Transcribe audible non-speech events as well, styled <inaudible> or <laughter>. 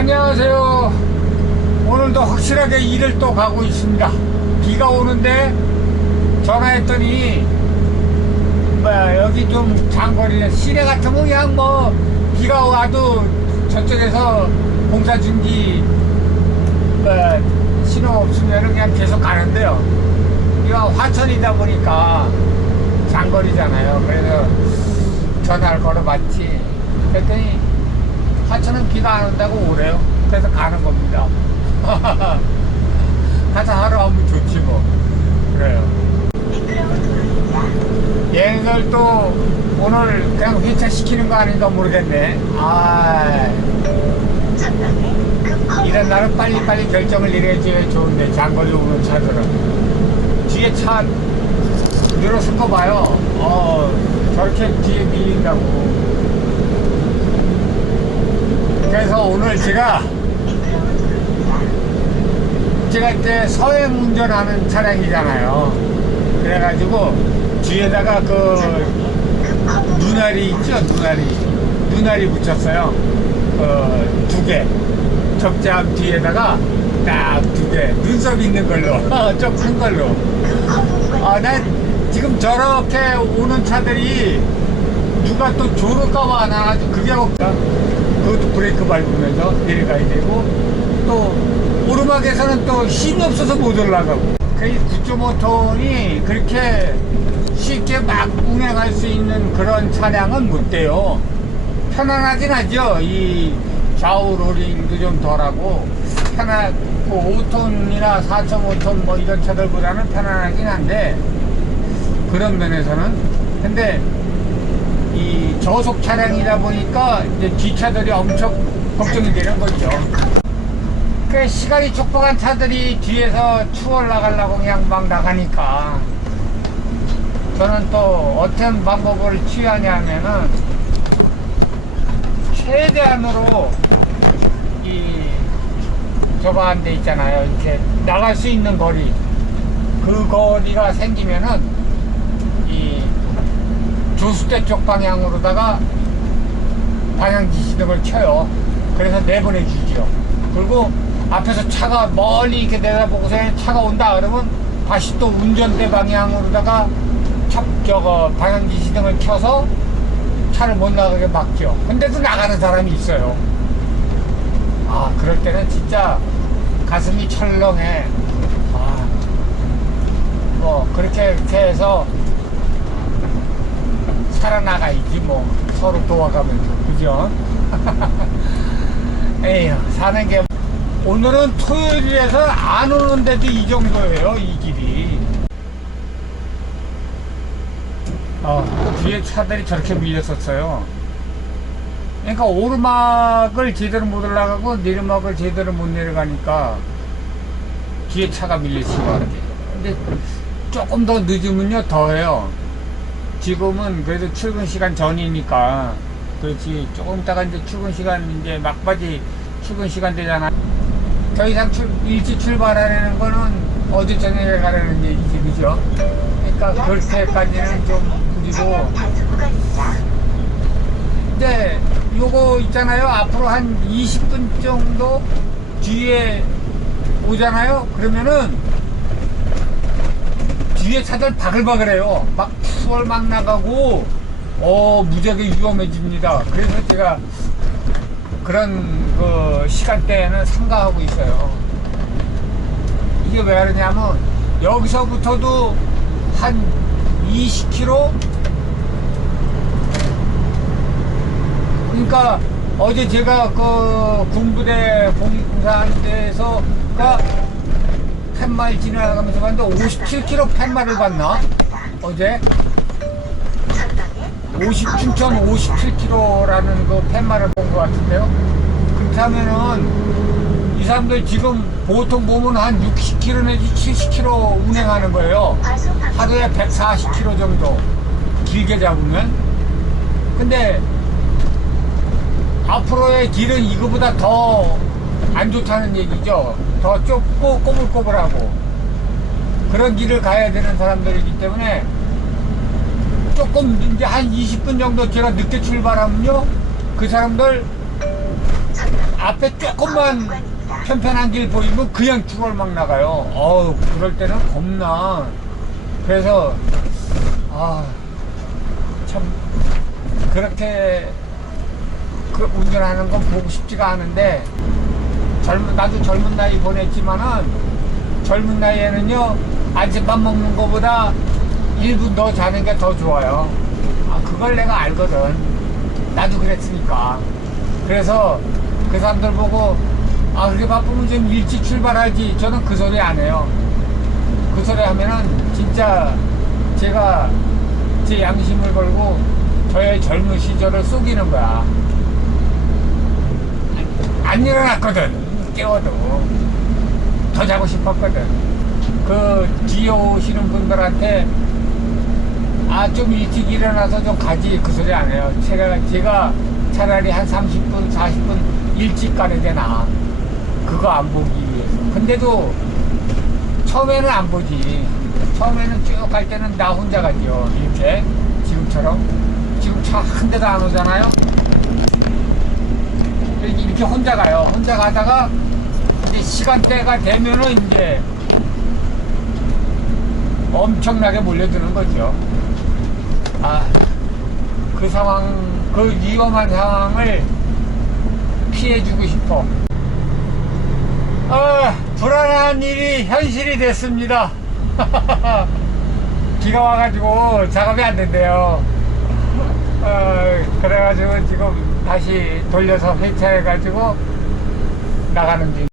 안녕하세요. 오늘도 확실하게 일을 또 가고 있습니다. 비가 오는데 전화했더니 뭐 여기 좀 장거리에 시내 같으면 그냥 뭐 비가 와도 저쪽에서 공사 중지 뭐 신호 없으면 그냥 계속 가는데요. 이가 화천이다 보니까 장거리잖아요. 그래서 전화를 걸어봤지. 그랬더니 하천은 비가 안 온다고 오래요. 그래서 가는 겁니다. 가서 하루 하면 좋지 뭐. 그래요. 얘네들 또 오늘 그냥 회차 시키는 거 아닌가 모르겠네. 아, 이런 날은 빨리빨리 결정을 내려줘야 좋은데, 장거리 오는 차들은. 뒤에 차 늘어선 거 봐요. 어, 저렇게 뒤에 밀린다고. 그래서 오늘 제가 제가 이제 서행 운전하는 차량이잖아요. 그래가지고 뒤에다가 그 눈알이 있죠, 눈알이 눈알이 붙였어요. 어, 두 개. 적장 뒤에다가 딱 두 개. 눈썹 있는 걸로, <laughs> 좀 큰 걸로. 아, 난 지금 저렇게 오는 차들이 누가 또 조를까봐 나 그게 없다. 그것도 브레이크 밟으면서 내려가야 되고 또 오르막에서는 또 힘이 없어서 못 올라가고 그 9.5톤이 그렇게 쉽게 막 운행할 수 있는 그런 차량은 못 돼요. 편안하긴 하죠. 이 좌우 로링도 좀 덜하고 편하고 5톤이나 4.5톤 뭐 이런 차들보다는 편안하긴 한데 그런 면에서는 근데 이 저속 차량이다 보니까 이제 뒷차들이 엄청 걱정이 되는 거죠. 그 시간이 촉박한 차들이 뒤에서 추월 나가려고 그냥 막 나가니까 저는 또 어떤 방법을 취하냐면은 최대한으로 이 저거 한 데 있잖아요. 이렇게 나갈 수 있는 거리 그 거리가 생기면은 이 조수대 쪽 방향으로다가 방향 지 시등을 켜요. 그래서 내보내주죠. 그리고 앞에서 차가 멀리 이렇게 내다보고서 차가 온다 그러면 다시 또 운전대 방향으로다가 차, 저거 방향 지 시등을 켜서 차를 못 나가게 막죠. 근데도 나가는 사람이 있어요. 아, 그럴 때는 진짜 가슴이 철렁해. 아, 뭐, 그렇게, 이렇게 해서 살아나가야지 뭐. 서로 도와가면서. 그죠? <laughs> 에휴 사는 게 오늘은 토요일이라서 안 오는데도 이 정도예요 이 길이. 어, 뒤에 차들이 저렇게 밀렸었어요. 그러니까 오르막을 제대로 못 올라가고 내리막을 제대로 못 내려가니까 뒤에 차가 밀릴 수가 없지 근데 조금 더 늦으면요 더해요 지금은 그래도 출근 시간 전이니까. 그렇지. 조금 있다가 이제 출근 시간 이제 막바지 출근 시간 되잖아. 더 이상 출, 일찍 출발하려는 거는 어디 저녁에 가라는 얘기지 그죠? 그러니까 그럴 때까지는 좀 그리고. 근데 요거 있잖아요. 앞으로 한 20분 정도 뒤에 오잖아요. 그러면은 뒤에 차들 바글바글해요. 막 추월 막 나가고, 어, 무지하게 위험해집니다. 그래서 제가 그런 그 시간대에는 삼가하고 있어요. 이게 왜 그러냐면, 여기서부터도 한 20km? 그러니까 어제 제가 그 군부대 공사한 데서가 팻말 지나가면서 봤는데 57km 팻말을 봤나? 어제? 50, 춘천 57km라는 그 팻말을 본 것 같은데요. 그렇다면은 이 사람들 지금 보통 보면 한 60km 내지 70km 운행하는 거예요. 하루에 140km 정도. 길게 잡으면. 근데 앞으로의 길은 이거보다 더 안 좋다는 얘기죠. 더 좁고 꼬불꼬불하고 그런 길을 가야 되는 사람들이기 때문에 조금 이제 한 20분 정도 제가 늦게 출발하면요 그 사람들 앞에 조금만 편편한 길 보이면 그냥 죽을 막 나가요. 어우, 그럴 때는 겁나. 그래서, 아, 참, 그렇게, 그 운전하는 건 보고 싶지가 않은데, 젊은, 나도 젊은 나이 보냈지만은, 젊은 나이에는요, 아침밥 먹는 것보다 1분 더 자는 게 더 좋아요. 아, 그걸 내가 알거든. 나도 그랬으니까. 그래서 그 사람들 보고, 아, 그렇게 바쁘면 좀 일찍 출발하지. 저는 그 소리 안 해요. 그 소리 하면은 진짜 제가 제 양심을 걸고 저의 젊은 시절을 속이는 거야. 안 일어났거든. 깨워도. 더 자고 싶었거든. 그 뒤에 오시는 분들한테 아, 좀 일찍 일어나서 좀 가지. 그 소리 안 해요. 제가, 제가 차라리 한 30분, 40분 일찍 가는 게 나아. 그거 안 보기 위해서. 근데도 처음에는 안 보지. 처음에는 쭉 갈 때는 나 혼자 가죠. 이렇게. 지금처럼. 지금 차 한 대도 안 오잖아요. 이렇게 혼자 가요. 혼자 가다가 이제 시간대가 되면은 이제 엄청나게 몰려드는 거죠. 아, 그 상황, 그 위험한 상황을 피해주고 싶어. 아, 불안한 일이 현실이 됐습니다. <laughs> 비가 와가지고 작업이 안 된대요. 어, 그래가지고 지금 다시 돌려서 회차해가지고 나가는 중.